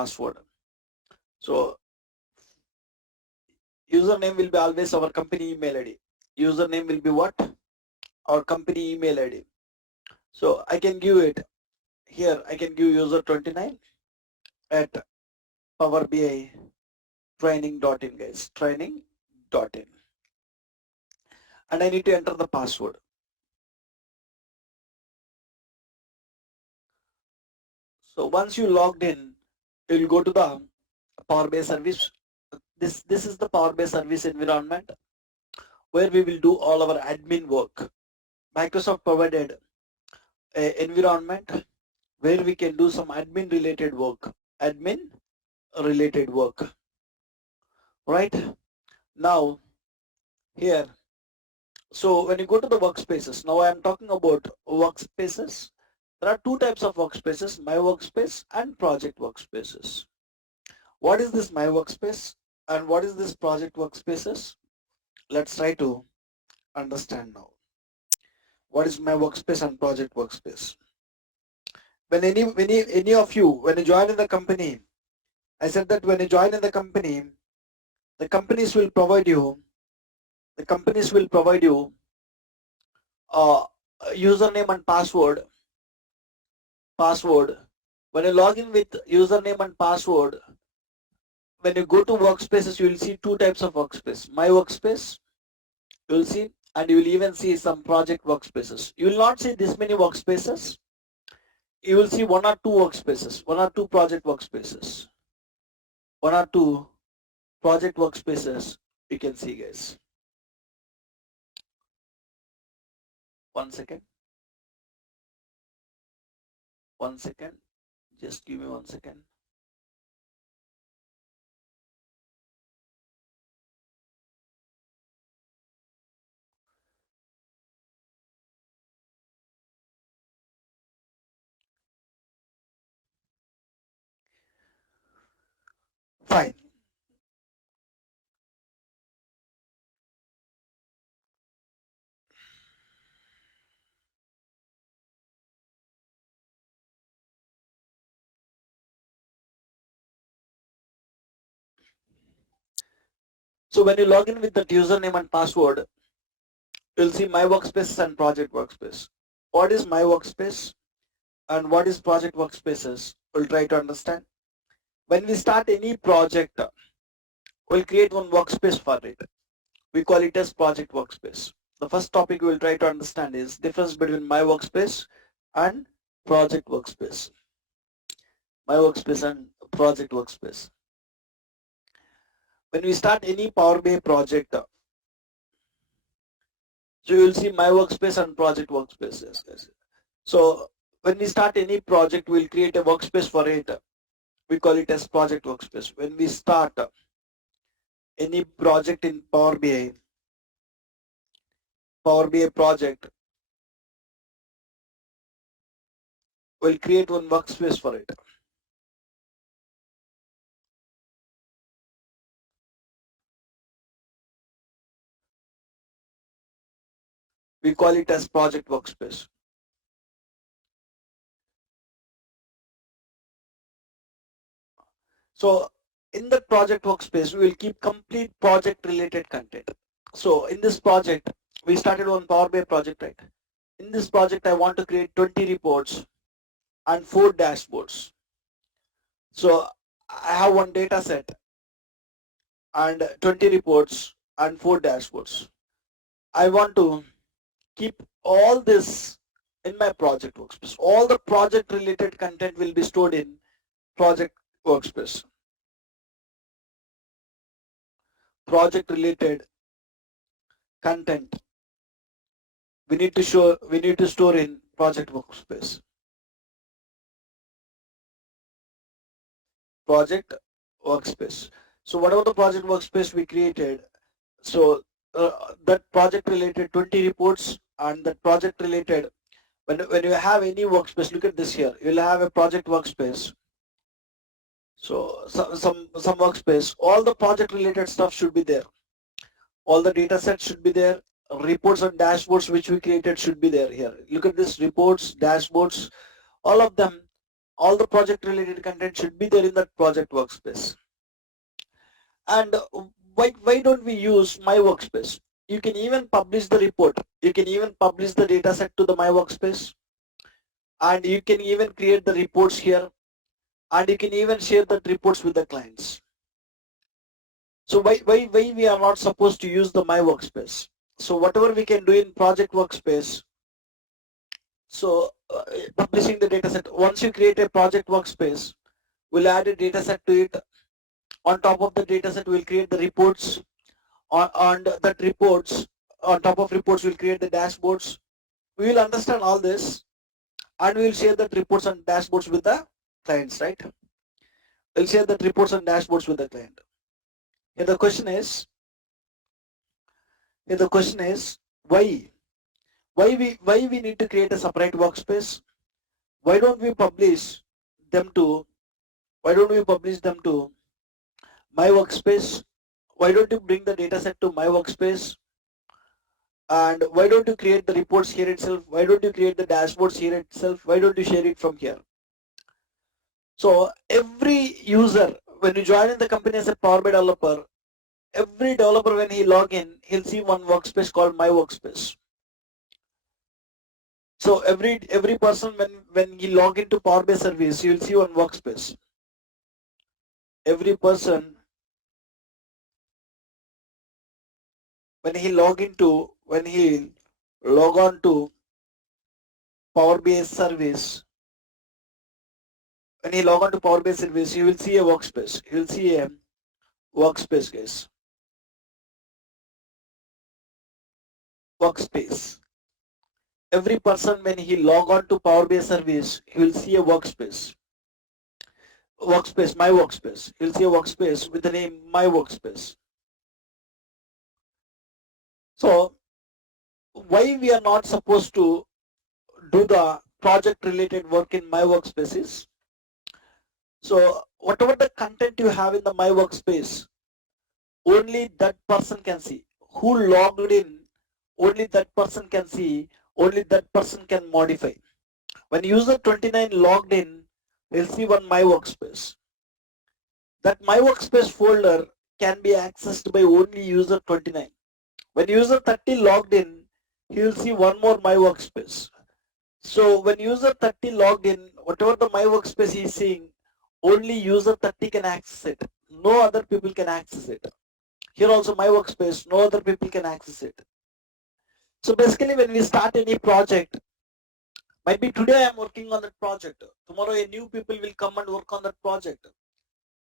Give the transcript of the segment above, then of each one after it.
password. So username will be always our company email ID. Username will be what? Our company email ID. So I can give it here. I can give user 29 at Power BI training.in, guys. Training.in, and I need to enter the password. So once you logged in, you'll go to the Power BI service. This is the Power BI service environment where we will do all our admin work. Microsoft provided an environment where we can do some admin related work. Admin related work. Right? Now here, so when you go to the workspaces, now I am talking about workspaces. There are two types of workspaces, my workspace and project workspaces. What is this my workspace and what is this project workspaces? Let's try to understand now. What is my workspace and project workspace? When any of you, when you join in the company, I said that when you join in the companies will provide you, uh, username and password. When you log in with username and password, when you go to workspaces, you will see two types of workspace. My workspace, you will see, and you will even see some project workspaces. You will not see this many workspaces. You will see one or two workspaces, one or two project workspaces. One or two project workspaces you can see, guys. One second. Just give me 1 second. Fine. So when you log in with that username and password, you'll see my workspace and project workspace. What is my workspace and what is project workspaces? We'll try to understand. When we start any project, we'll create one workspace for it. We call it as project workspace. The first topic we'll try to understand is difference between my workspace and project workspace. My workspace and project workspace. When we start any Power BI project, so you will see my workspace and project workspace. Yes. So when we start any project, we'll create a workspace for it. We call it as project workspace. When we start any project in Power BI project, we'll create one workspace for it. We call it as project workspace. So in the project workspace, we will keep complete project related content. So in this project, we started one Power BI project, right? In this project, I want to create 20 reports and 4 dashboards. So I have one data set and 20 reports and 4 dashboards. I want to keep all this in my project workspace. All the project related content will be stored in project workspace. Project related content we need to store in project workspace. Project workspace. So whatever the project workspace we created, so that project related 20 reports and that project related, when you have any workspace, look at this here, you'll have a project workspace. So some workspace, all the project related stuff should be there. All the data sets should be there. Reports and dashboards which we created should be there here. Look at this, reports, dashboards, all of them all the project related content should be there in that project workspace. And why don't we use my workspace? You can even publish the report. You can even publish the data set to the my workspace, and you can even create the reports here, and you can even share the reports with the clients. So why we are not supposed to use the my workspace? So whatever we can do in project workspace, so publishing the data set, once you create a project workspace, we'll add a data set to it. On top of the data set, we'll create the reports. On that reports, on top of reports, we'll create the dashboards. We will understand all this, and we'll share that reports and dashboards with the clients, right? We'll share that reports and dashboards with the client. And the question is, why? Why we need to create a separate workspace? Why don't we publish them to? Why don't we publish them to my workspace? Why don't you bring the data set to my workspace? And why don't you create the reports here itself? Why don't you create the dashboards here itself? Why don't you share it from here? So every user, when you join in the company as a Power BI developer, every developer when he log in, he'll see one workspace called my workspace. So every person when he log into Power BI service, you'll see one workspace. Every person when he log on to Power BI service, when he log on to Power BI service, you will see a workspace. You will see a workspace, guys. Workspace. Every person when he log on to Power BI service, he will see a workspace. Workspace, my workspace. He will see a workspace with the name my workspace. So why we are not supposed to do the project related work in my workspace is, so whatever the content you have in the my workspace, only that person can see. Who logged in, only that person can see, only that person can modify. When user 29 logged in, we'll see one my workspace. That my workspace folder can be accessed by only user 29. When user 30 logged in, he will see one more my workspace. So when user 30 logged in, whatever the my workspace he is seeing, only user 30 can access it. No other people can access it. Here also my workspace, no other people can access it. So basically when we start any project, might be today I am working on that project. Tomorrow a new people will come and work on that project.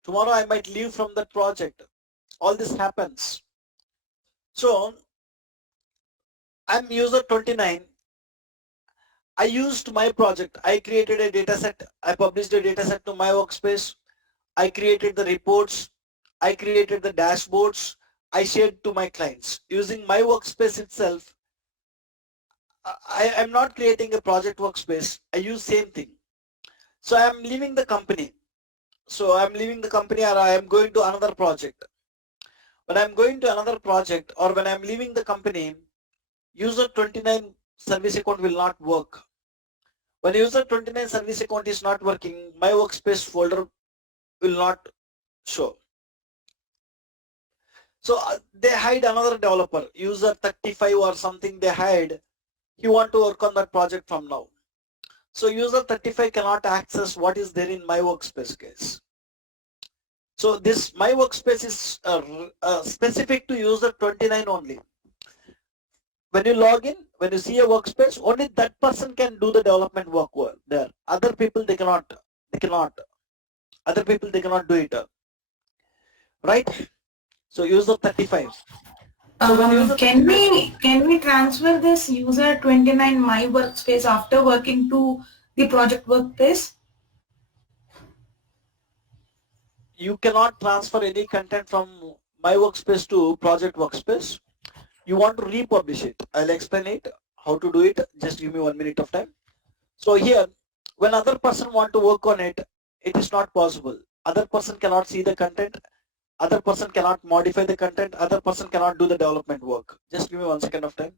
Tomorrow I might leave from that project. All this happens. So I'm user 29. I used my project. I created a data set. I published a data set to my workspace. I created the reports. I created the dashboards. I shared to my clients. Using my workspace itself, I am not creating a project workspace. I use same thing. So I am leaving the company. So I am leaving the company or I am going to another project. When I am going to another project or when I am leaving the company, user 29 service account will not work. When user 29 service account is not working, my workspace folder will not show. So they hide another developer, user 35 or something they hide. He want to work on that project from now. So user 35 cannot access what is there in my workspace, guys. So this my workspace is specific to user 29 only. When you log in, when you see a workspace, only that person can do the development work there. Other people they cannot. Other people they cannot do it. Right? So user 35. So when user Can we transfer this user 29 my workspace after working to the project workspace? you cannot transfer any content from my workspace to project workspace. You want to republish it. I'll explain it how to do it. Just give me 1 minute of time. So here, when other person want to work on it, it is not possible. Other person cannot see the content. Other person cannot modify the content. Other person cannot do the development work. Just give me 1 second of time.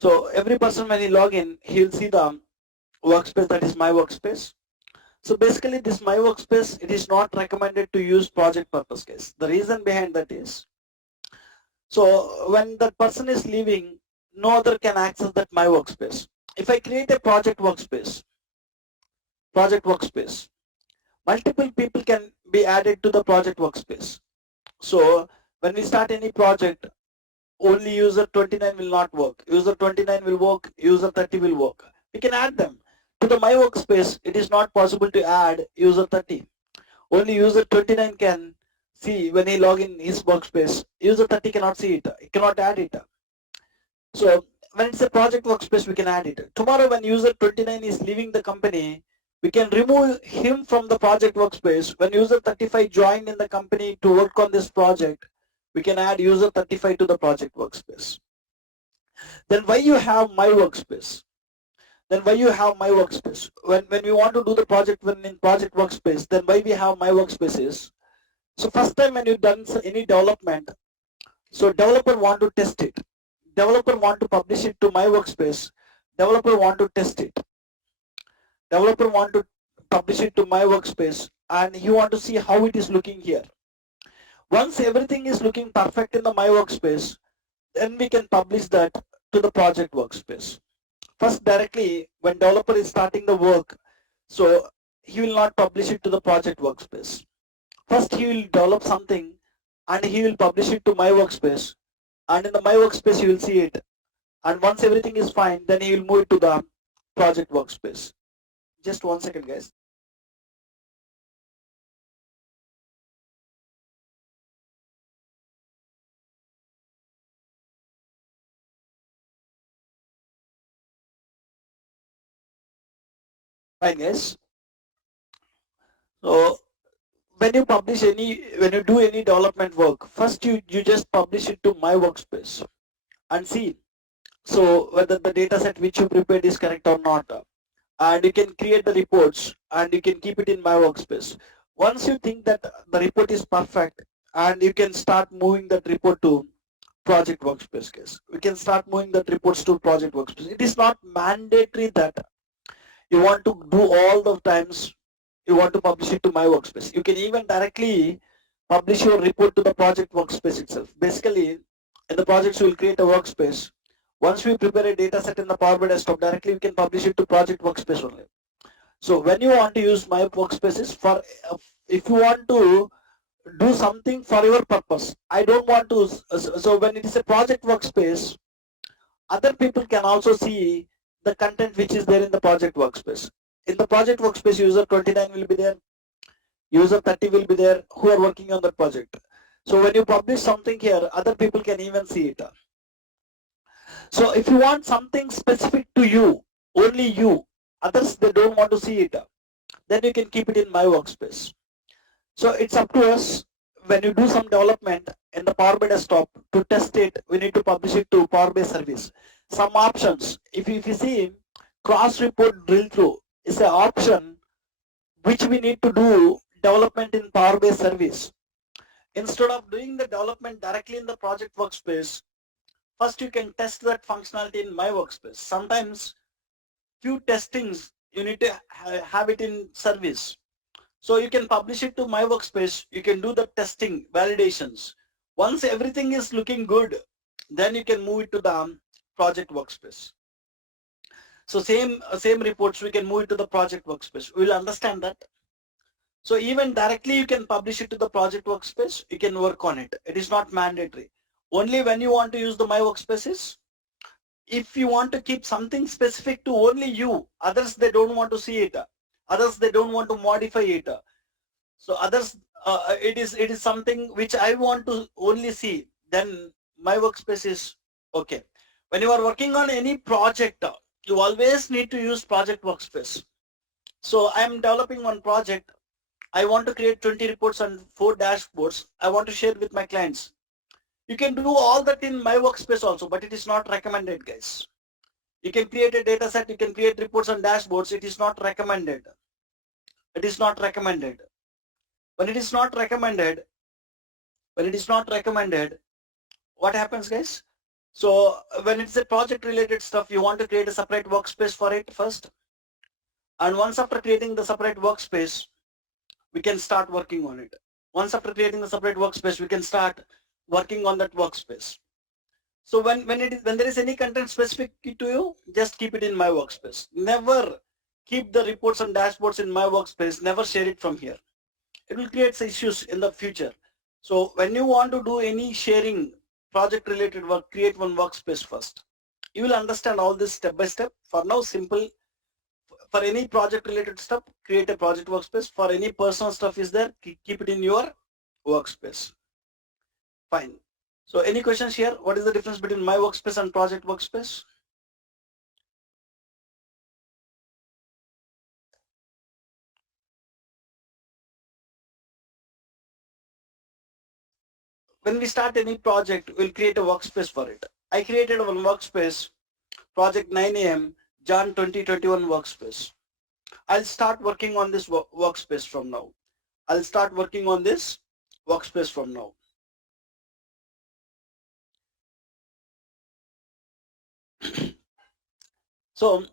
So every person when he log in, he'll see the workspace, that is my workspace. So basically this my workspace, it is not recommended to use project purpose case. The reason behind that is, so when that person is leaving, no other can access that my workspace. If I create a project workspace, multiple people can be added to the project workspace. So when we start any project, only user 29 will not work. User 29 will work, user 30 will work. We can add them. To the my workspace, it is not possible to add user 30. Only user 29 can see when he log in his workspace. User 30 cannot see it. He cannot add it. So when it's a project workspace, we can add it. Tomorrow when user 29 is leaving the company, we can remove him from the project workspace. When user 35 joined in the company to work on this project, we can add user 35 to the project workspace. Then why you have my workspace? Then why you have my workspace? When we want to do the project when in project workspace, then why we have my workspace is, so first time when you done any development, so developer want to test it. Developer want to publish it to my workspace. Developer want to test it. Developer want to publish it to my workspace and he want to see how it is looking here. Once everything is looking perfect in the my workspace, then we can publish that to the project workspace. First directly when developer is starting the work, so he will not publish it to the project workspace. First he will develop something and he will publish it to my workspace, and in the my workspace you will see it, and once everything is fine, then he will move it to the project workspace. Just 1 second guys. Fine guys. So when you do any development work, first you just publish it to my workspace and see so whether the data set which you prepared is correct or not, and you can create the reports and you can keep it in my workspace. Once you think that the report is perfect, and you can start moving that report to project workspace case. We can start moving that reports to project workspace. It is not mandatory that you want to do all the times you want to publish it to my workspace. You can even directly publish your report to the project workspace itself. Basically, in the projects, we will create a workspace. Once we prepare a data set in the Power BI desktop, directly we can publish it to project workspace only. So when you want to use my workspaces for, if you want to do something for your purpose, I don't want to, so when it is a project workspace, other people can also see the content which is there in the project workspace. In the project workspace, user 29 will be there, user 30 will be there who are working on the project. So when you publish something here, other people can even see it. So if you want something specific to you, only you, others they don't want to see it, then you can keep it in my workspace. So it's up to us. When you do some development in the Power BI desktop to test it, we need to publish it to Power BI service. Some options, if you see, cross report drill through is an option which we need to do development in Power BI service. Instead of doing the development directly in the project workspace, first you can test that functionality in my workspace. Sometimes few testings you need to have it in service. So you can publish it to my workspace. You can do the testing, validations. Once everything is looking good, then you can move it to the project workspace. So same reports, we can move it to the project workspace. We'll understand that. So even directly you can publish it to the project workspace. You can work on it. It is not mandatory. Only when you want to use the my workspaces, if you want to keep something specific to only you, others they don't want to see it. Others they don't want to modify it. So others, it is something which I want to only see, then my workspace is okay. When you are working on any project, you always need to use project workspace. So I am developing one project. I want to create 20 reports and 4 dashboards. I want to share with my clients. You can do all that in my workspace also, but it is not recommended, guys. You can create a data set, you can create reports and dashboards. It is not recommended. It is not recommended. When it is not recommended, when it is not recommended, what happens, guys? So when it's a project related stuff, you want to create a separate workspace for it first. And once after creating the separate workspace, we can start working on it. Once after creating the separate workspace, we can start working on that workspace. So when there is any content specific to you, just keep it in my workspace. Never keep the reports and dashboards in my workspace. Never share it from here. It will create issues in the future. So when you want to do any sharing project related work, create one workspace first. You will understand all this step by step. For now, simple. For any project related stuff, create a project workspace. For any personal stuff is there, keep it in your workspace. Fine. So any questions here? What is the difference between my workspace and project workspace? When we start any project, we'll create a workspace for it. I created one workspace, project 9 a.m. Jan 2021 workspace. I'll start working on this workspace from now. I'll start working on this workspace from now. So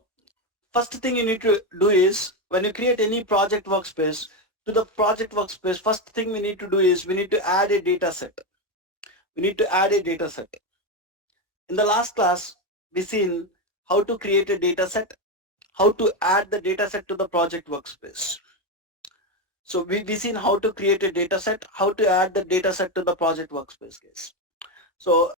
first thing you need to do is when you create any project workspace, to the project workspace, first thing we need to do is we need to add a data set. We need to add a data set. In the last class, we seen how to create a data set, how to add the data set to the project workspace. So we seen how to create a data set, how to add the data set to the project workspace case. So